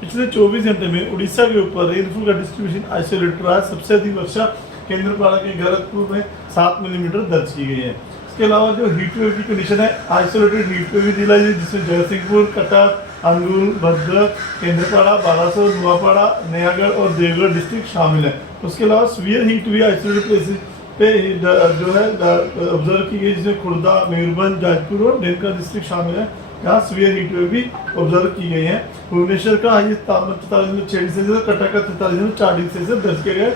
पिछले 24 घंटे में उड़ीसा के ऊपर रेनफॉल का डिस्ट्रीब्यूशन आइसोलेटेड रहा है। सबसे अधिक वर्षा केंद्रपाड़ा के गोरखपुर में 7 मिलीमीटर दर्ज की गई है। इसके अलावा जो हीट वेव की कंडीशन है, आइसोलेटेड हीट वेव भी दिलाई है, जिसमें जयसिंहपुर, कटक, अंगुल, भद्रक, केंद्रपाड़ा, बालासोर, नुआपाड़ा, नयागढ़ और देवगढ़ डिस्ट्रिक्ट शामिल है। उसके अलावा सीवियर हीट भी आइसोलेटेड प्लेसेस पे जो है ऑब्जर्व की गई, जिसमें खुर्दा, मयूरभंज, जाजपुर और डेनका डिस्ट्रिक्ट शामिल है, जहाँ सीवियर हीट वेव भी ऑब्जर्व की गई है। भुवनेश्वर का हाईएस्ट तापमान 43.6 डिग्री सेल्सियस, कटक का 43.4 डिग्री सेल्सियस दर्ज किया गया।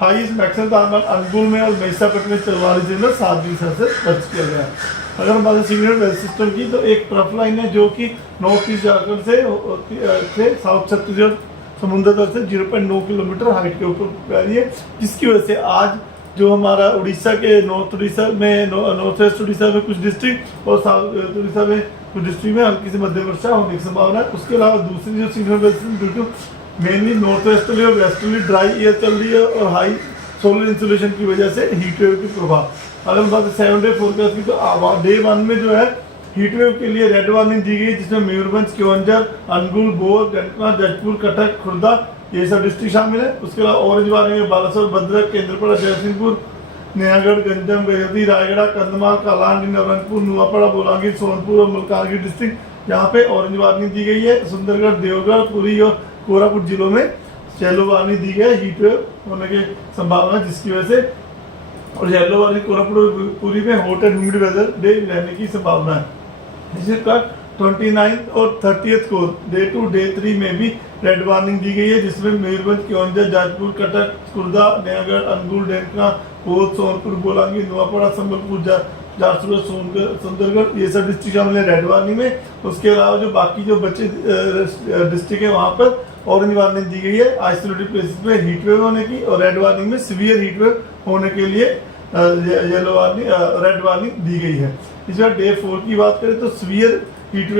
हाईएस्ट मैक्सिमम तापमान अंगुल में और महिसापट में 44.7 डिग्री सेल्सियस दर्ज किया गया। अगर हम बात सिग्नल वेदर सिस्टम की, तो एक ट्रफ लाइन है जो कि नॉर्थ ईस्ट झारखंड से साउथ छत्तीसगढ़ समुद्र तल से 0.9 किलोमीटर हाइट के ऊपर फैली है, जिसकी वजह से आज जो हमारा उड़ीसा के नॉर्थ वेस्ट उड़ीसा में कुछ डिस्ट्रिक्ट और साउथ उड़ीसा में कुछ डिस्ट्रिक्ट में हल्की से मध्यम वर्षा होने की संभावना है। उसके अलावा दूसरी जो signal weather system due to mainly north westerly और वेस्टर्ली ड्राई एयर चल रही है और हाई सोलर इंसुलेशन की वजह से हीट वेव के प्रभाव। अगर हम बात 7 डे फोरकास्ट की, तो डे 1 में जो है हीट वेव के लिए रेड वार्निंग दी गई, जिसमें मयूरभंज, केवंझर, अंगुल, बोर, डंका, जजपुर, कटक, खुर्दा ये सब डिस्ट्रिक्ट शामिल है। उसके अलावा ऑरेंज वार्निंग है बालासोर, भद्रक, केंद्रपाड़ा, जयसिंहपुर, नयागढ़, गंजम, गजपति, रायगढ़, कंधमाल, कालाहांडी, नवरंगपुर, नुआपाड़ा, बोलांगीर, सोनपुर और मलकानगिरी डिस्ट्रिक्ट यहाँ पे ऑरेंज वार्निंग दी गई है। सुंदरगढ़, देवगढ़, पुरी और कोरापुट जिलों में येलो वार्निंग दी गई है हीट वेव होने की संभावना, जिसकी वजह से और येलो वार्निंग कोरापुट और पुरी में hot and humid weather day रहने की संभावना है। जिसका 29 और 30 को डे 2 डे 3 में भी रेड वार्निंग दी गई है, जिसमें मयूरभंज, केवंझर, जाजपुर, कटक, खुर्दा, नयागढ़, अंगुल, डेनका, बौद्ध, सोनपुर, बोलांगीर, नुआपाड़ा, संबलपुर, जारसूगढ़, सुंदरगढ़ ये सब डिस्ट्रिक्ट शामिल है रेड वार्निंग में। उसके अलावा जो बाकी जो बचे डिस्ट्रिक्ट है वहाँ पर ऑरेंज वार्निंग दी गई है आइसोलेटेड प्लेसेस में हीट वेव होने की, और रेड वार्निंग में सीवियर हीट वेव होने के लिए येलो वार्निंग रेड वार्निंग दी गई है। इस बार डे 4 की बात करें तो severe heat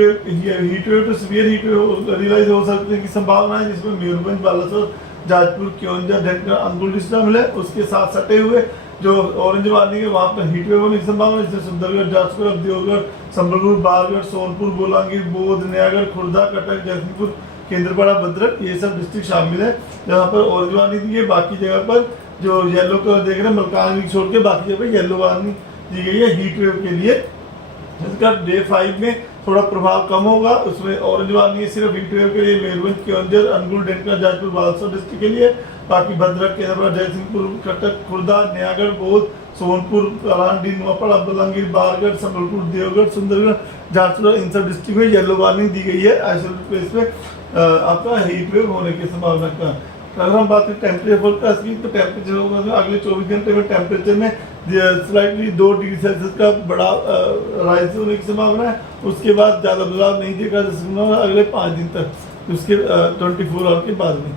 wave to severe heat wave realise हो सकने की संभावना है, जिसमें मयूरभंज, बालासोर, जाजपुर, केवंझर, ढेंकनाथ, अंगुल डिस्ट्रिक्ट शामिल है। उसके साथ सटे हुए जो ऑरेंज वार्निंग है वहाँ पर हीट वेव होने की संभावना है, जैसे सुंदरगढ़, जाजपुर, देवगढ़, संबलपुर, बारगढ़, सोनपुर, बोलांगीर, बौद्ध, नयागढ़, खुर्दा, कटक, जयसिंहपुर, केंद्रपाड़ा, भद्रक ये सब डिस्ट्रिक्ट शामिल है जहाँ पर ऑरेंज वार्निंग दी है। बाकी जगह पर जो येलो कलर देख रहे हैं मलकानगिरी छोड़ के बाकी जगह पर येलो वार्निंग दी गई है हीट वेव के लिए, जिसका डे 5 में थोड़ा प्रभाव कम होगा। उसमें ऑरेंज वार्निंग सिर्फ हीट वेव के लिए मयूरभंज, केवंझर, अंगुल, डेनका, जाजपुर, बालासोर डिस्ट्रिक्ट के लिए। बाकी भद्रक, केंद्रपाड़ा, जयसिंहपुर, कटक, खुर्दा, नयागढ़, बौद्ध, सोनपुर, कालाहांडी, नुआपाड़ा, बोलांगीर, बारगढ़, संबलपुर, देवगढ़, सुंदरगढ़, झारसुगुड़ा इन सब डिस्ट्रिक्ट में येलो वार्निंग दी गई है आइसोलेटेड प्लेस पे आपका हीट वेव होने की संभावना का। अगर हम बात करें टेम्परेचर फोरकास्ट की, तो टेम्परेचर होगा अगले 24 घंटे में टेम्परेचर में स्लाइटली 2 डिग्री सेल्सियस का बड़ा राइज होने की संभावना है। उसके बाद ज़्यादा बदलाव नहीं देखा जा सकता अगले 5 दिन तक, उसके 24 आवर के बाद में।